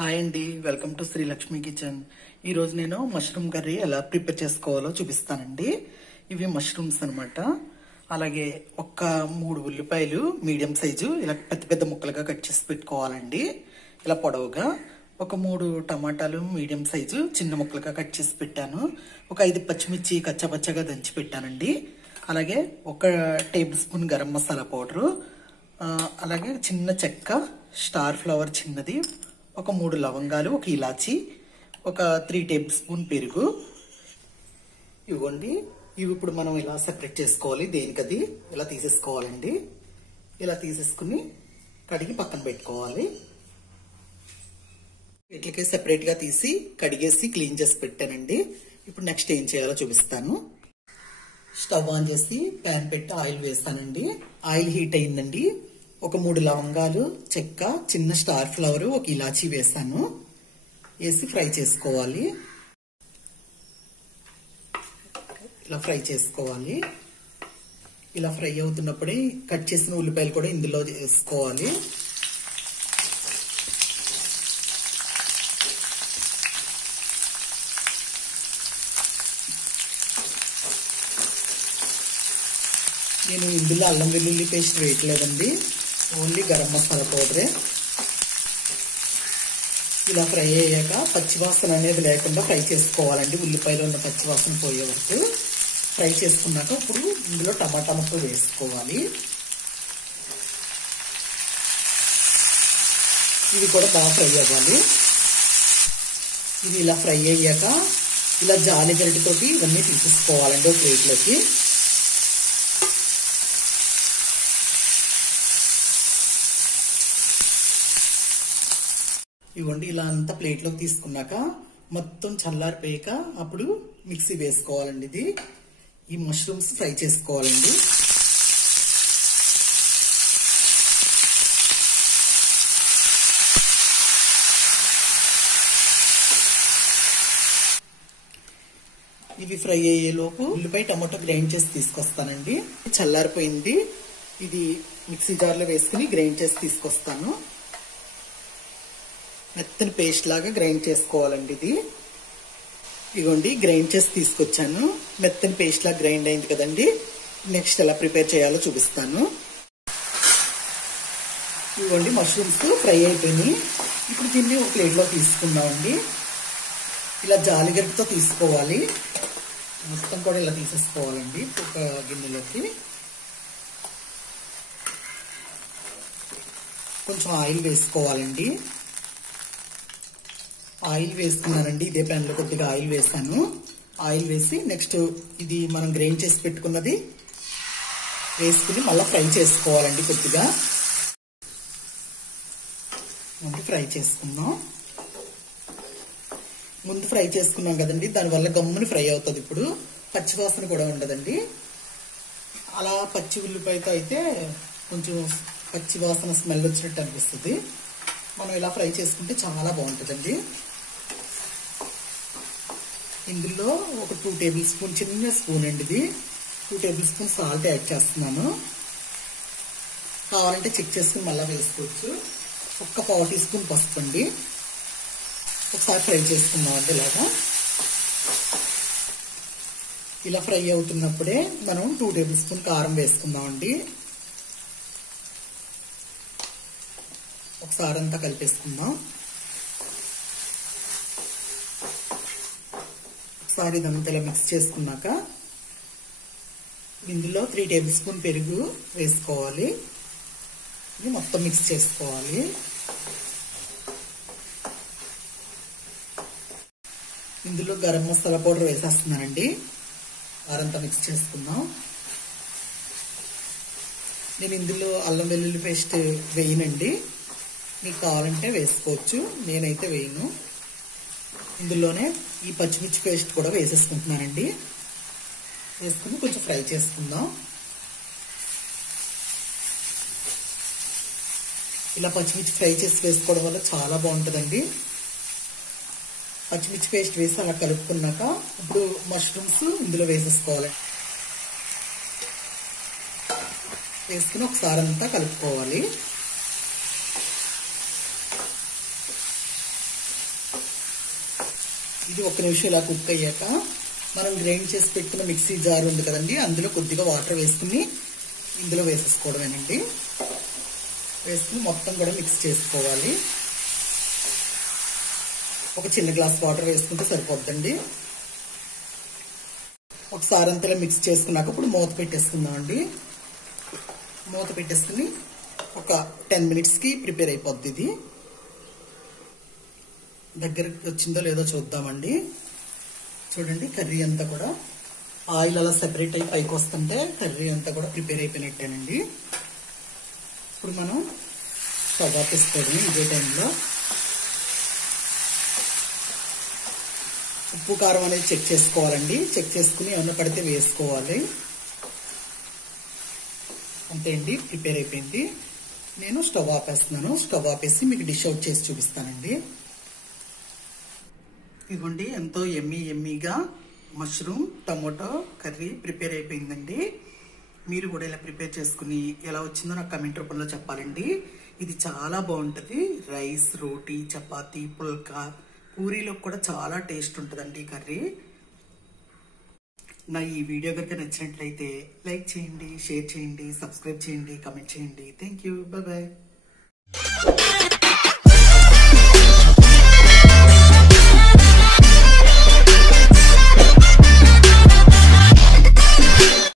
Hi అండి, welcome to Sri Lakshmi kitchen. ఈ రోజు నేను మష్రూమ్ కర్రీ ఎలా ప్రిపేర్ చేసుకోవాలో చూపిస్తానండి. ఇవి మష్రూమ్స్ అన్నమాట. అలాగే ఒక 3 ఉల్లిపాయలు మీడియం సైజు ఇలా పెద్ద పెద్ద ముక్కలుగా కట్ చేసి పెట్టుకోవాలండి. ఇలా పొడవుగా ఒక 3 టమాటాలు మీడియం సైజు చిన్న ముక్కలుగా కట్ చేసి పెట్టాను. ఒక 5 పచ్చిమిర్చి కచ్చాపచ్చగా దంచి పెట్టానండి. అలాగే ఒక table spoon garam masala powder, అలాగే చిన్న చెక్క, స్టార్ ఫ్లవర్ చిన్నది, ఒక 3 లవంగాలు, ఒక ఇలాచి, ఒక 3 టేబుల్ స్పూన్ పెరుగు. ఇవ్వండి, ఇవి ఇప్పుడు మనం ఇలా సెపరేట్ చేసుకోవాలి. దేనికది ఇలా తీసేసుకోవాలండి. ఇలా తీసేసుకుని కడిగి పక్కన పెట్టుకోవాలి. వీటికి సెపరేట్ గా తీసి కడిగేసి క్లీన్ చేసి పెట్టానండి. ఇప్పుడు నెక్స్ట్ ఏం చేయాలో చూపిస్తాను. స్టవ్ ఆన్ చేసి ప్యాన్ పెట్టి ఆయిల్ వేస్తానండి. ఆయిల్ హీట్ అయిందండి. ఒక 3 లవంగాలు, చెక్క, చిన్న స్టార్ ఫ్లవర్, ఒక ఇలాచీ వేసాను. వేసి ఫ్రై చేసుకోవాలి. ఇలా ఫ్రై చేసుకోవాలి. ఇలా ఫ్రై అవుతున్నప్పుడే కట్ చేసిన ఉల్లిపాయలు కూడా ఇందులో వేసుకోవాలి. నేను ఇందులో అల్లం వెల్లుల్లి పేస్ట్ వేయట్లేదండి, ఓన్లీ గరం మసాలా పౌడరే. ఇలా ఫ్రై అయ్యాక పచ్చివాసన అనేది లేకుండా ఫ్రై చేసుకోవాలండి. ఉల్లిపాయలో ఉన్న పచ్చివాసన పోయే వరకు ఫ్రై చేసుకున్నాక ఇప్పుడు ఇందులో టమాటా ముక్కలు వేసుకోవాలి. ఇవి కూడా బాగా ఫ్రై అవ్వాలి. ఇది ఇలా ఫ్రై అయ్యాక ఇలా జాలి గరిటెతోటి ఇవన్నీ తీసేసుకోవాలండి ఒక ప్లేట్లోకి. ఇవ్వండి, ఇలా అంతా ప్లేట్లోకి తీసుకున్నాక మొత్తం చల్లారిపోయాక అప్పుడు మిక్సీ వేసుకోవాలండి. ఇది ఈ మష్రూమ్స్ ఫ్రై చేసుకోవాలండి. ఇవి ఫ్రై అయ్యేలోపు ఉల్లిపాయ టమాటో గ్రైండ్ చేసి తీసుకొస్తానండి. చల్లారిపోయింది. ఇది మిక్సీ జార్లో వేసుకుని గ్రైండ్ చేసి తీసుకొస్తాను. మెత్తని పేస్ట్ లాగా గ్రైండ్ చేసుకోవాలండి. ఇది ఇగోండి, గ్రైండ్ చేసి తీసుకొచ్చాను. మెత్తని పేస్ట్ లాగా గ్రైండ్ అయింది కదండి. నెక్స్ట్ ఎలా ప్రిపేర్ చేయాలో చూపిస్తాను. ఇవ్వండి, మష్రూమ్స్ ఫ్రై అయిపోయినాయి. ఇప్పుడు దీన్ని ఒక ప్లేట్లో తీసుకుందామండి. ఇలా జాలిగరిటతో తీసుకోవాలి. మొత్తం కూడా ఇలా తీసేసుకోవాలండి ఒక గిన్నెలోకి. కొంచెం ఆయిల్ వేసుకోవాలండి. ఆయిల్ వేసుకున్నానండి. ఇదే ప్యాన్ లో కొద్దిగా ఆయిల్ వేసాను. ఆయిల్ వేసి నెక్స్ట్ ఇది మనం గ్రైండ్ చేసి పెట్టుకున్నది వేసుకుని మళ్ళీ ఫ్రై చేసుకోవాలండి. కొద్దిగా ఫ్రై చేసుకుందాం. ముందు ఫ్రై చేసుకున్నాం కదండి, దానివల్ల గమ్ముని ఫ్రై అవుతుంది. ఇప్పుడు పచ్చివాసన కూడా ఉండదండి. అలా పచ్చి ఉల్లిపాయతో అయితే కొంచెం పచ్చివాసన స్మెల్ వచ్చినట్టు అనిపిస్తుంది. మనం ఇలా ఫ్రై చేసుకుంటే చాలా బాగుంటుందండి. ఇందులో ఒక 2 టేబుల్ స్పూన్, చిన్న స్పూన్ అండి ఇది, 2 టేబుల్ స్పూన్ సాల్ట్ యాడ్ చేస్తున్నాను. కావాలంటే చెక్ చేసుకుని మళ్ళీ వేసుకోవచ్చు. ఒక్క 1/4 టీ స్పూన్ పసుపు అండి. ఒకసారి ఫ్రై చేసుకుందామండి. ఇలా ఫ్రై అవుతున్నప్పుడే మనం 2 టేబుల్ స్పూన్ కారం వేసుకుందామండి. ఒకసారి అంతా కలిపేసుకుందాం. ఒకసారి ఇదంతా ఇలా మిక్స్ చేసుకున్నాక ఇందులో 3 టేబుల్ స్పూన్ పెరుగు వేసుకోవాలి. ఇది మొత్తం మిక్స్ చేసుకోవాలి. ఇందులో గరం మసాలా పౌడర్ వేసేస్తున్నానండి. వారంతా మిక్స్ చేసుకుందాం. నేను ఇందులో అల్లం వెల్లుల్లి పేస్ట్ వేయనండి, మీకు కావాలంటే వేసుకోవచ్చు. నేనైతే వేయను. ఇందులోనే ఈ పచ్చిమిర్చి పేస్ట్ కూడా వేసేసుకుంటున్నానండి. వేసుకుని కొంచెం ఫ్రై చేసుకుందాం. ఇలా పచ్చిమిర్చి ఫ్రై చేసి వేసుకోవడం వల్ల చాలా బాగుంటుందండి. పచ్చిమిర్చి పేస్ట్ వేసి అలా కలుపుకున్నాక ఇప్పుడు మష్రూమ్స్ ఇందులో వేసేసుకోవాలి. వేసుకుని ఒకసారి అంతా కలుపుకోవాలి. ఇది 1 నిమిషం ఇలా కుక్ అయ్యాక మనం గ్రైండ్ చేసి పెట్టుకున్న మిక్సీ జార్ ఉంది కదండి, అందులో కొద్దిగా వాటర్ వేసుకుని ఇందులో వేసేసుకోవడమేనండి. వేసుకుని మొత్తం కూడా మిక్స్ చేసుకోవాలి. ఒక చిన్న గ్లాస్ వాటర్ వేసుకుంటే సరిపోద్దండి. ఒకసారి అంతలా మిక్స్ చేసుకున్నాక ఇప్పుడు మూత పెట్టేసుకుందామండి. మూత పెట్టేసుకుని ఒక 10 మినిట్స్కి ప్రిపేర్ అయిపోద్ది. ఇది దగ్గరికి వచ్చిందో లేదో చూద్దామండి. చూడండి, కర్రీ అంతా కూడా ఆయిల్ అలా సెపరేట్ అయ్యి పైకి వస్తుంటే కర్రీ అంతా కూడా ప్రిపేర్ అయిపోయినట్టేనండి. ఇప్పుడు మనం స్టవ్ ఆపేసుకోవడం. ఇదే టైంలో ఉప్పు కారం అనేది చెక్ చేసుకోవాలండి. చెక్ చేసుకుని ఏమన్నా పడితే వేసుకోవాలి. అంతే అండి, ప్రిపేర్ అయిపోయింది. నేను స్టవ్ ఆపేస్తున్నాను. స్టవ్ ఆపేసి మీకు డిష్ అవుట్ చేసి చూపిస్తానండి. ఇదిగోండి, ఎంతో ఎమ్మీగా మష్రూమ్ టమోటో కర్రీ ప్రిపేర్ అయిపోయిందండి. మీరు కూడా ఇలా ప్రిపేర్ చేసుకుని ఎలా వచ్చిందో నాకు కామెంట్ రూపంలో చెప్పాలండి. ఇది చాలా బాగుంటుంది. రైస్, రోటీ, చపాతీ, పుల్కా, పూరీలో కూడా చాలా టేస్ట్ ఉంటుందండి ఈ కర్రీ. నా ఈ వీడియో కనుక నచ్చినట్లయితే లైక్ చేయండి, షేర్ చేయండి, సబ్స్క్రైబ్ చేయండి, కామెంట్ చేయండి. Thank you. బాయ్.